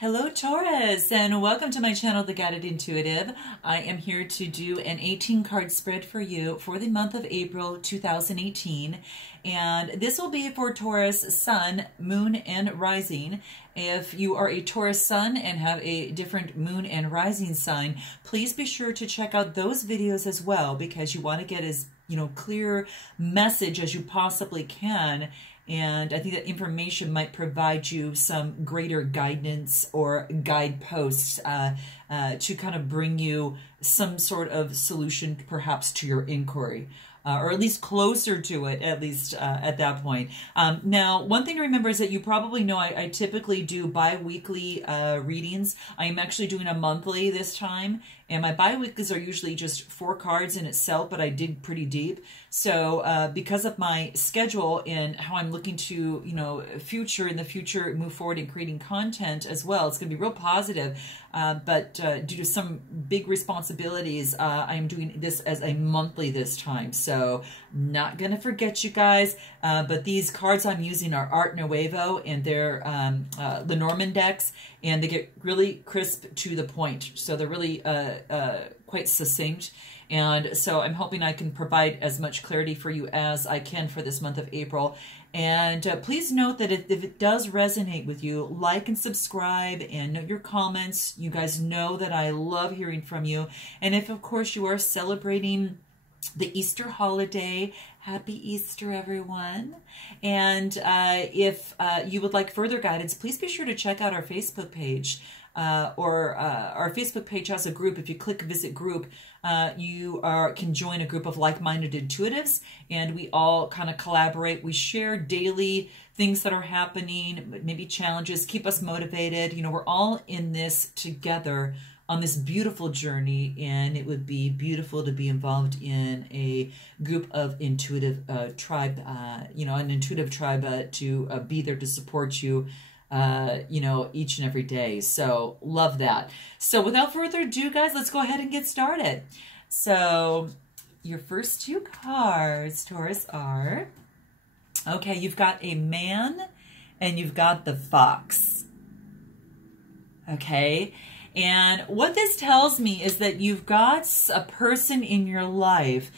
Hello Taurus, and welcome to my channel, The Guided Intuitive. I am here to do an 18 card spread for you for the month of April 2018. And this will be for Taurus Sun, Moon, and Rising. If you are a Taurus Sun and have a different Moon and Rising sign, please be sure to check out those videos as well, because you want to get as clear message as you possibly can. And I think that information might provide you some greater guidance or guideposts to kind of bring you some sort of solution perhaps to your inquiry. Or at least closer to it, at least at that point. Now, one thing to remember is that you probably know I typically do bi-weekly readings. I am actually doing a monthly this time, and my bi-weeklies are usually just 4 cards in itself, but I dig pretty deep. So because of my schedule and how I'm looking to, in the future, move forward in creating content as well, it's going to be real positive. But due to some big responsibilities, I'm doing this as a monthly this time. So not going to forget you guys. But these cards I'm using are Art Nuevo, and they're Lenormand decks, and they get really crisp to the point. So they're really quite succinct. And so I'm hoping I can provide as much clarity for you as I can for this month of April. And please note that if it does resonate with you, like and subscribe and note your comments. You guys know that I love hearing from you. And if, of course, you are celebrating the Easter holiday, happy Easter, everyone. And if you would like further guidance, please be sure to check out our Facebook page. Our Facebook page has a group. If you click visit group, you can join a group of like-minded intuitives, and we all kind of collaborate. We share daily things that are happening, maybe challenges, keep us motivated. We're all in this together on this beautiful journey, and it would be beautiful to be involved in a group of intuitive tribe, an intuitive tribe to be there to support you each and every day. So love that. So without further ado, guys, let's go ahead and get started. So your first 2 cards, Taurus, are, okay, you've got a man and you've got the fox. Okay. And what this tells me is that you've got a person in your life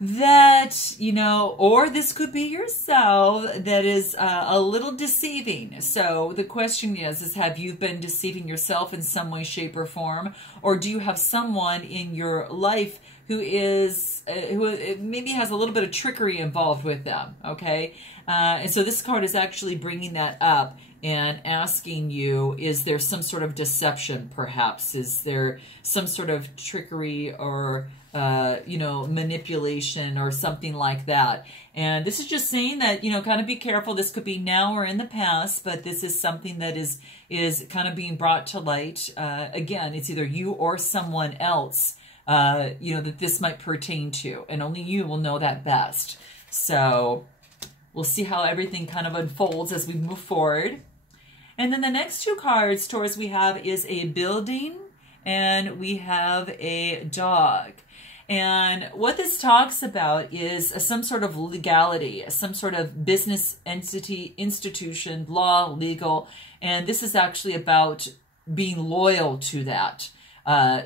that, or this could be yourself, that is a little deceiving. So the question is have you been deceiving yourself in some way, shape, or form? Or do you have someone in your life who is, who maybe has a little bit of trickery involved with them, okay? And so this card is actually bringing that up and asking you, is there some sort of deception, perhaps? Is there some sort of trickery or manipulation or something like that? And this is just saying that, kind of be careful. This could be now or in the past, but this is something that is kind of being brought to light. Again, it's either you or someone else, that this might pertain to, and only you will know that best. So we'll see how everything kind of unfolds as we move forward. And then the next 2 cards, Taurus, we have is a building and we have a dog. And what this talks about is some sort of legality, some sort of business entity, institution, law, legal. And this is actually about being loyal to that.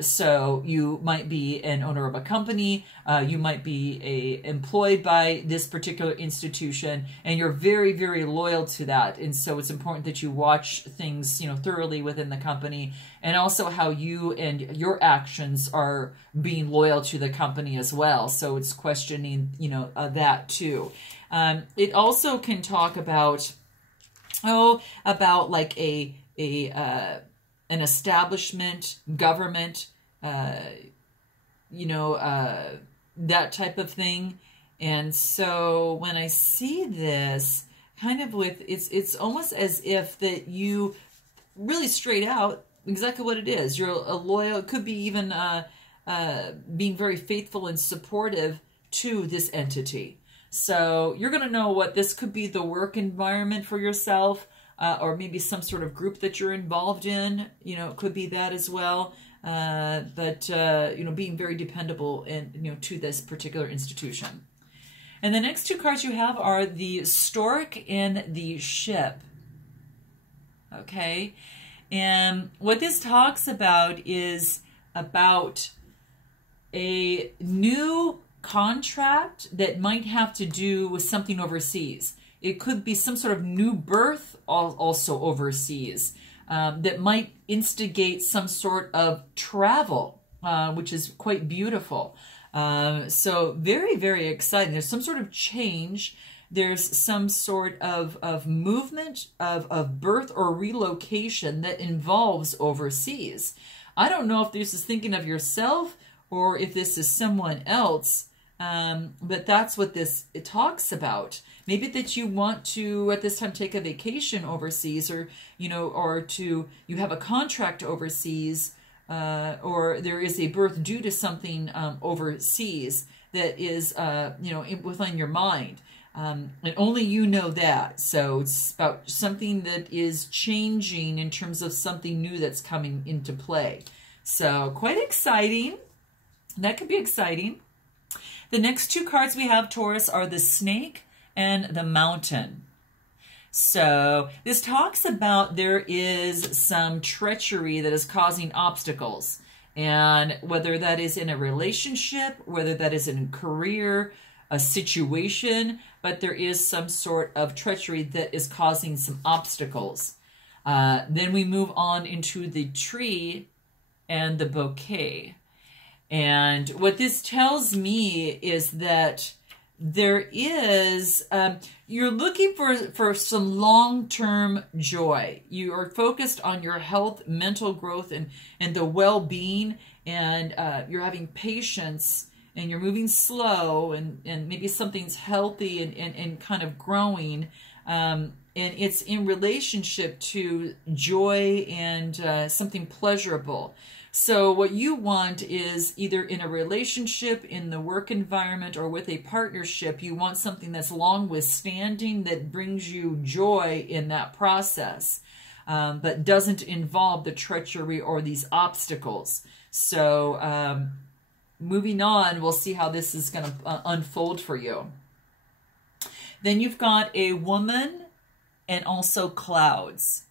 So you might be an owner of a company, you might be employed by this particular institution, and you're very, very loyal to that. And so it's important that you watch things, thoroughly within the company, and also how you and your actions are being loyal to the company as well. So it's questioning, that too. It also can talk about, like an establishment, government, that type of thing. And so when I see this, kind of with, it's almost as if that you really straight out exactly what it is. You're a loyal, it could be even being very faithful and supportive to this entity. So you're going to know what this could be, the work environment for yourself, or maybe some sort of group that you're involved in, it could be that as well. But being very dependable and, to this particular institution. And the next 2 cards you have are the stork and the ship. Okay. And what this talks about is about a new contract that might have to do with something overseas. It could be some sort of new birth also overseas that might instigate some sort of travel, which is quite beautiful. So very, very exciting. There's some sort of change. There's some sort of movement of birth or relocation that involves overseas. I don't know if this is thinking of yourself or if this is someone else, but that's what it talks about. Maybe that you want to at this time take a vacation overseas, or you have a contract overseas, or there is a birth due to something overseas that is within your mind. And only you know that. So it's about something that is changing in terms of something new that's coming into play. So quite exciting. That could be exciting. The next two cards we have, Taurus, are the Snake and the Mountain. So this talks about there is some treachery that is causing obstacles. And whether that is in a relationship, whether that is in a career, a situation, but there is some sort of treachery that is causing some obstacles. Then we move on into the Tree and the Bouquet. And what this tells me is that there is, you're looking for some long-term joy. You are focused on your health, mental growth, and the well-being, and you're having patience, and you're moving slow, and maybe something's healthy and kind of growing. And it's in relationship to joy and something pleasurable. So what you want is either in a relationship, in the work environment, or with a partnership, you want something that's long withstanding, that brings you joy in that process, but doesn't involve the treachery or these obstacles. So moving on, we'll see how this is going to unfold for you. Then you've got a woman and also clouds.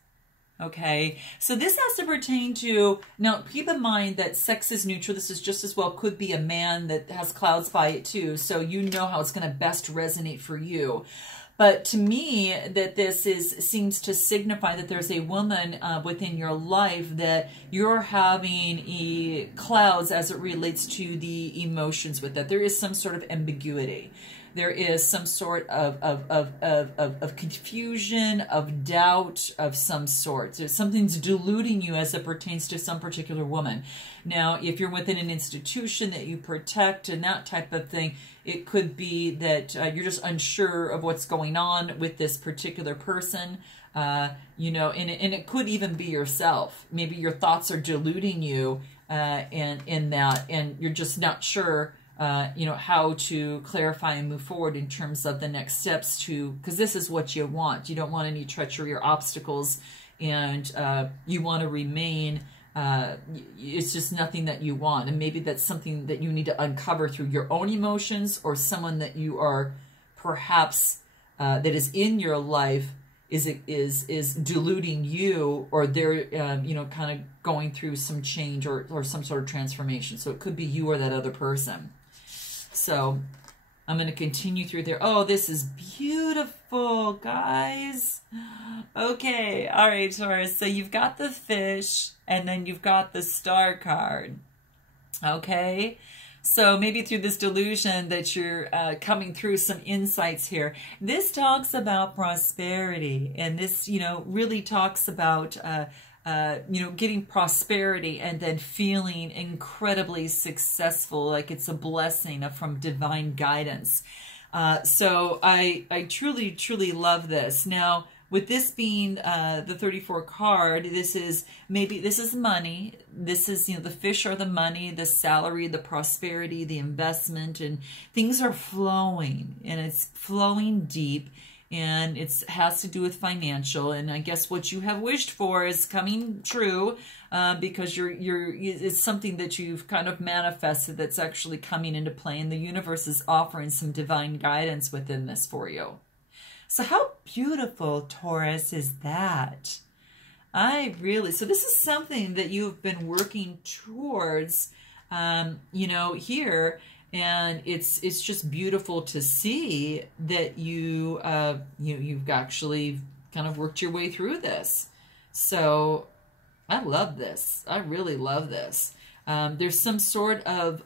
Okay, so this has to pertain to, now keep in mind that sex is neutral. This is just as well could be a man that has clouds by it too. So you know how it's going to best resonate for you. But to me, that this seems to signify that there's a woman within your life that you're having clouds as it relates to the emotions with that. There is some sort of ambiguity. There is some sort of confusion, of doubt of some sort. So something's deluding you as it pertains to some particular woman. Now, if you're within an institution that you protect and that type of thing, it could be that you're just unsure of what's going on with this particular person. And it could even be yourself. Maybe your thoughts are deluding you in that, and you're just not sure how to clarify and move forward in terms of the next steps because this is what you want. You don't want any treachery or obstacles, and you want to remain, it's just nothing that you want. And maybe that's something that you need to uncover through your own emotions, or someone that you are perhaps, that is in your life is deluding you, or they're, kind of going through some change or some sort of transformation. So it could be you or that other person. So I'm going to continue through there. Oh, this is beautiful, guys. Okay. All right, Taurus. So you've got the Fish, and then you've got the Star card. Okay. So maybe through this delusion that you're coming through some insights here. This talks about prosperity, and this, really talks about getting prosperity and then feeling incredibly successful, like it's a blessing from divine guidance. So I truly, truly love this. Now, with this being the 34 card, this is money. This is, the fish are the money, the salary, the prosperity, the investment, and things are flowing, and it's flowing deep. And it has to do with financial, and I guess what you have wished for is coming true, because it's something that you've kind of manifested that's actually coming into play, and the universe is offering some divine guidance within this for you. So how beautiful, Taurus, is that? So this is something that you've been working towards, you know, here, and it's just beautiful to see that you've actually kind of worked your way through this. So I love this. I really love this. There's some sort of,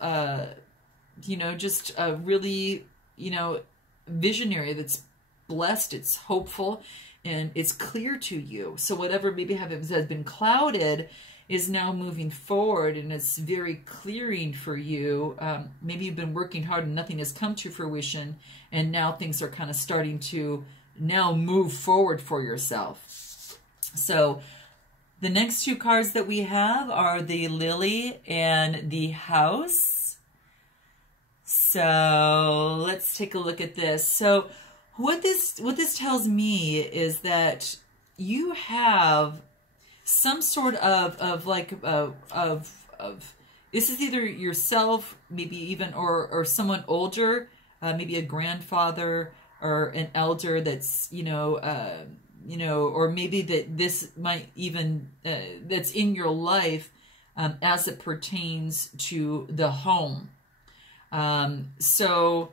you know, just a really, you know, visionary that's blessed, it's hopeful, and it's clear to you. So whatever maybe has been clouded is now moving forward, and it's very clearing for you. Maybe you've been working hard and nothing has come to fruition, and now things are kind of starting to now move forward for yourself. So the next two cards that we have are the Lily and the House. So let's take a look at this. So what this tells me is that you have some sort of this is either yourself, maybe even or someone older, maybe a grandfather or an elder that's you know, or maybe that this might even that's in your life as it pertains to the home. So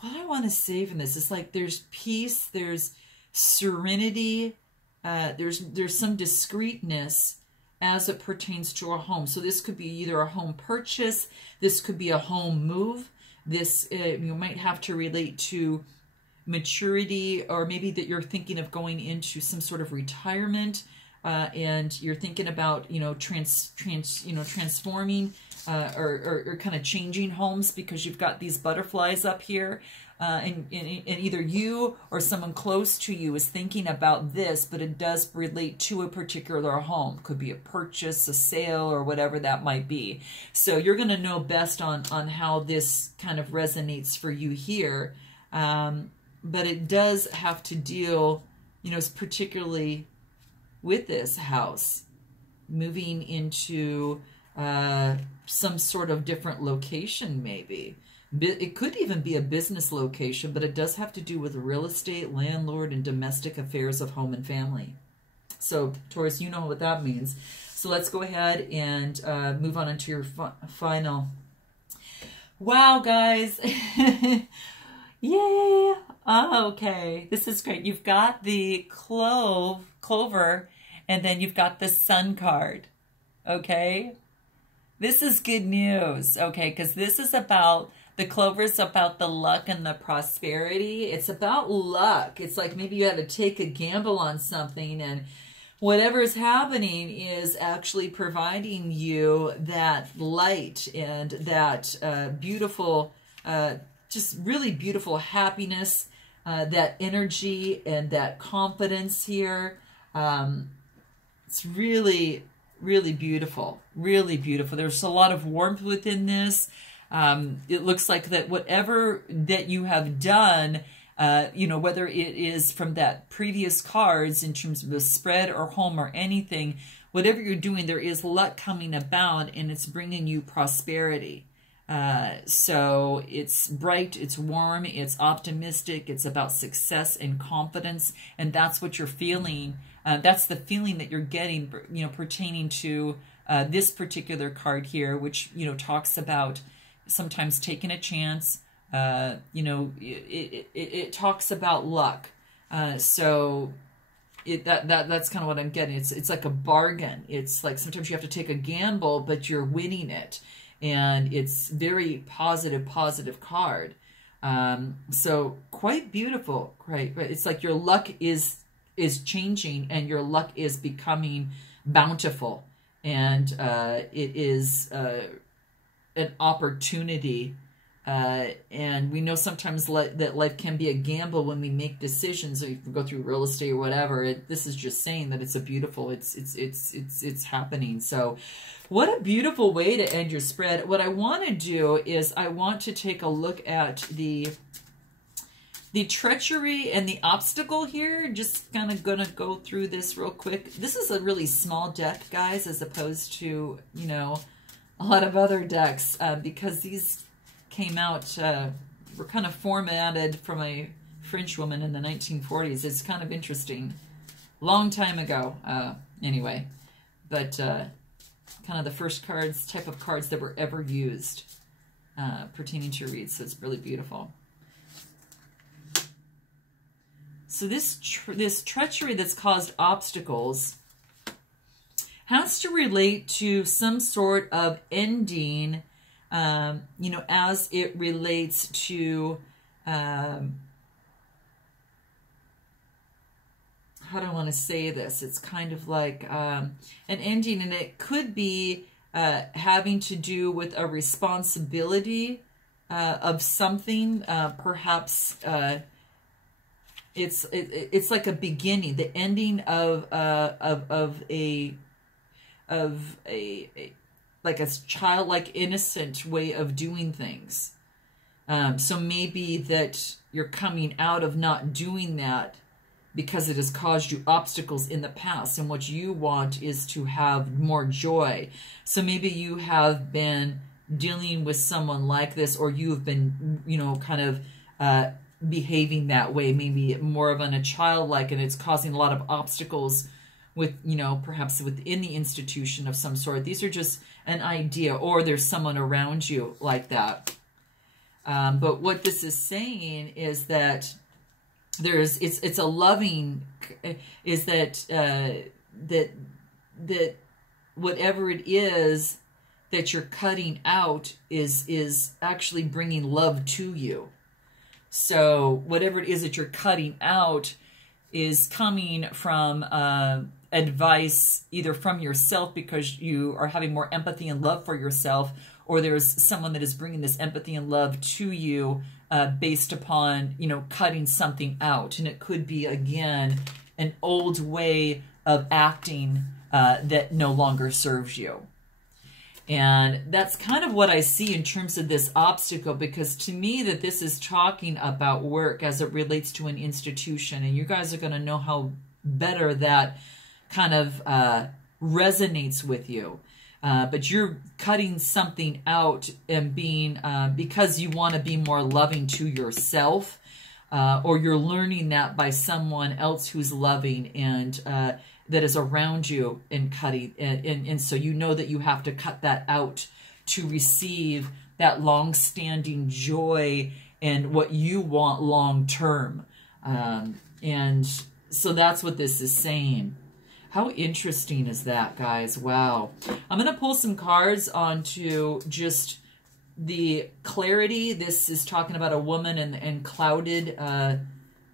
what I want to say from this is like there's peace, there's serenity, there's some discreetness as it pertains to a home. So this could be either a home purchase, this could be a home move, this you might have to relate to maturity, or maybe that you're thinking of going into some sort of retirement, and you're thinking about, you know, transforming or kind of changing homes, because you've got these butterflies up here, and either you or someone close to you is thinking about this, but it does relate to a particular home. Could be a purchase, a sale, or whatever that might be. So you're going to know best on how this kind of resonates for you here. But it does have to deal, you know, particularly with this house, moving into some sort of different location maybe. It could even be a business location, but it does have to do with real estate, landlord, and domestic affairs of home and family. So, Taurus, you know what that means. So let's go ahead and move on into your final. Wow, guys. Yay. Oh, okay. This is great. You've got the clover, and then you've got the sun card. Okay. This is good news. Okay. Because this is about, the clover is about the luck and the prosperity. It's about luck. It's like maybe you had to take a gamble on something, and whatever is happening is actually providing you that light and that beautiful, just really beautiful happiness, that energy and that confidence here. It's really, really beautiful, really beautiful. There's a lot of warmth within this. It looks like that whatever that you have done, you know, whether it is from that previous cards in terms of a spread or home or anything, whatever you're doing, there is luck coming about, and it's bringing you prosperity. So it's bright, it's warm, it's optimistic, it's about success and confidence, and that's what you're feeling. That's the feeling that you're getting, you know, pertaining to this particular card here, which, you know, talks about sometimes taking a chance. You know, it talks about luck. So that's kind of what I'm getting. It's like a bargain. It's like sometimes you have to take a gamble, but you're winning it. And it's very positive card. So quite beautiful, right? It's like your luck is changing, and your luck is becoming bountiful, and it is an opportunity. And we know sometimes that life can be a gamble when we make decisions, or you can go through real estate or whatever. This is just saying that it's a beautiful, it's happening. So what a beautiful way to end your spread. What I want to do is I want to take a look at the treachery and the obstacle here. Just kind of gonna go through this real quick. This is a really small deck, guys, as opposed to, you know, a lot of other decks, because these came out, were kind of formatted from a French woman in the 1940s. It's kind of interesting. long time ago. Anyway, but kind of the first type of cards that were ever used pertaining to your read. So it's really beautiful. So this treachery that's caused obstacles has to relate to some sort of ending, you know, as it relates to, how do I want to say this? It's kind of like an ending, and it could be having to do with a responsibility of something, perhaps it's like a beginning, the ending of a like a childlike, innocent way of doing things. So maybe that you're coming out of not doing that because it has caused you obstacles in the past, and what you want is to have more joy. So maybe you have been dealing with someone like this, or you have been, you know, kind of behaving that way, maybe more of a childlike, and it's causing a lot of obstacles with, you know, perhaps within the institution of some sort. These are just an idea, or there's someone around you like that. But what this is saying is that it's a loving, is that that whatever it is that you're cutting out is actually bringing love to you. So whatever it is that you're cutting out is coming from advice, either from yourself because you are having more empathy and love for yourself, or there's someone that is bringing this empathy and love to you based upon, you know, cutting something out. And it could be, again, an old way of acting that no longer serves you. And that's kind of what I see in terms of this obstacle, because to me that this is talking about work as it relates to an institution. And you guys are going to know how better that kind of resonates with you. But you're cutting something out and being, because you want to be more loving to yourself, or you're learning that by someone else who's loving and that is around you and cutting. And so you know that you have to cut that out to receive that long-standing joy and what you want long-term. And so that's what this is saying. How interesting is that, guys? Wow. I'm going to pull some cards onto just the clarity. This is talking about a woman and clouded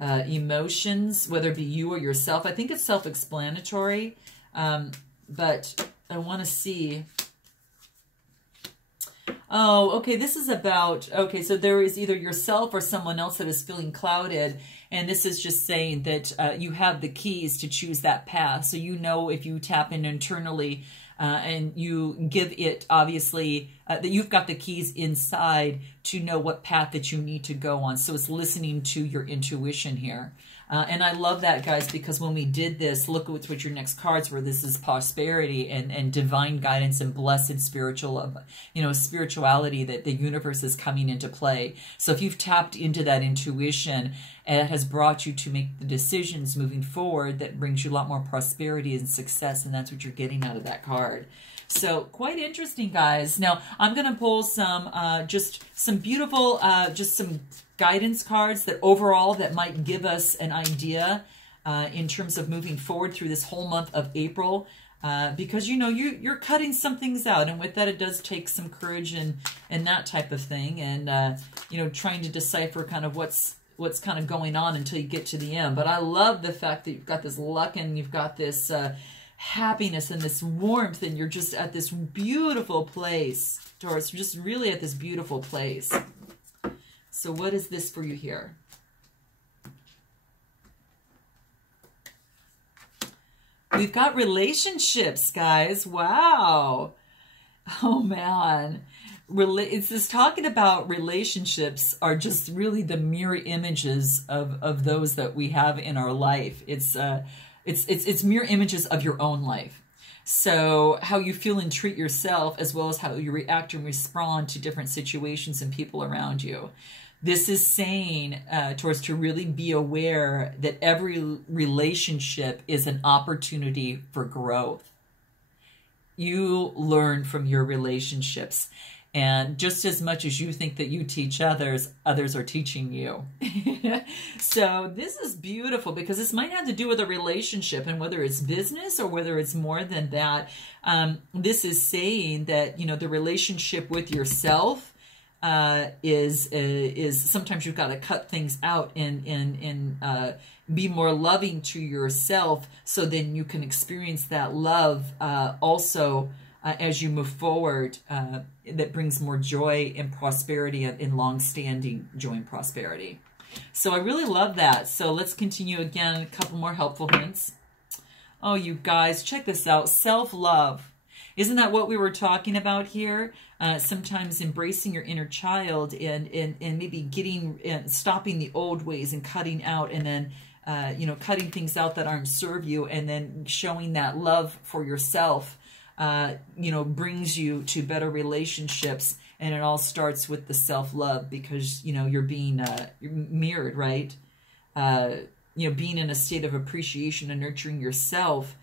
emotions, whether it be you or yourself. I think it's self-explanatory, but I want to see. Oh, okay, this is about, okay, so there is either yourself or someone else that is feeling clouded, and this is just saying that you have the keys to choose that path. So you know, if you tap in internally and you give it, obviously, that you've got the keys inside to know what path that you need to go on. So it's listening to your intuition here. And I love that, guys, because when we did this, look at what your next cards were. This is prosperity and divine guidance and blessed spiritual, you know, spirituality that the universe is coming into play. So if you've tapped into that intuition, and it has brought you to make the decisions moving forward that brings you a lot more prosperity and success, and that's what you're getting out of that card. So quite interesting, guys. Now I'm going to pull some, just some beautiful, just some guidance cards that overall that might give us an idea in terms of moving forward through this whole month of April, because you know you're cutting some things out, and with that it does take some courage and that type of thing, and you know, trying to decipher kind of what's kind of going on until you get to the end. But I love the fact that you've got this luck and you've got this happiness and this warmth, and you're just at this beautiful place, Taurus. You're just really at this beautiful place. So what is this for you here? We've got relationships, guys. Wow. Oh, man. It's just talking about relationships are just really the mirror images of those that we have in our life. It's mirror images of your own life. So how you feel and treat yourself, as well as how you react and respond to different situations and people around you. This is saying, Taurus, to really be aware that every relationship is an opportunity for growth. You learn from your relationships. And just as much as you think that you teach others, others are teaching you. So this is beautiful because this might have to do with a relationship, and whether it's business or whether it's more than that. This is saying that, you know, the relationship with yourself is sometimes you've got to cut things out and be more loving to yourself, so then you can experience that love also as you move forward, that brings more joy and prosperity and long-standing joy and prosperity. So I really love that. So let's continue again, a couple more helpful hints. Oh, you guys, check this out. Self-love. Isn't that what we were talking about here? Sometimes embracing your inner child and maybe getting and stopping the old ways and cutting out, and then you know, cutting things out that aren't serve you, and then showing that love for yourself. You know, brings you to better relationships, and it all starts with the self-love, because, you know, you're being you're mirrored, right? You know, being in a state of appreciation and nurturing yourself.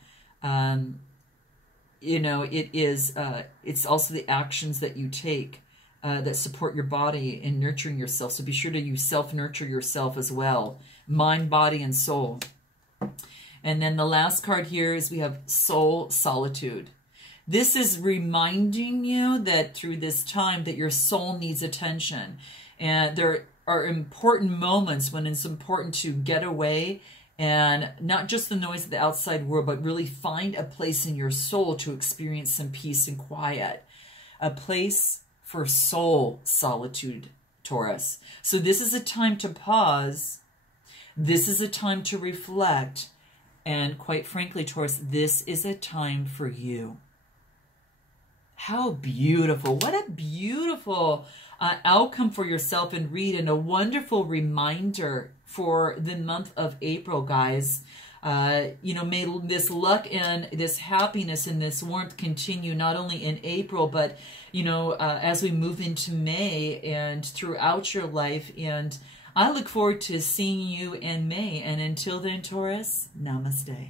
You know, it's also the actions that you take that support your body in nurturing yourself. So be sure to you self-nurture yourself as well, mind, body, and soul. And then the last card here is we have soul solitude. This is reminding you that through this time that your soul needs attention. And there are important moments when it's important to get away and not just the noise of the outside world, but really find a place in your soul to experience some peace and quiet. A place for soul solitude, Taurus. So this is a time to pause. This is a time to reflect. And quite frankly, Taurus, this is a time for you. How beautiful. What a beautiful outcome for yourself and read, and a wonderful reminder for the month of April, guys. You know, may this luck and this happiness and this warmth continue not only in April, but, you know, as we move into May and throughout your life. And I look forward to seeing you in May. And until then, Taurus, namaste.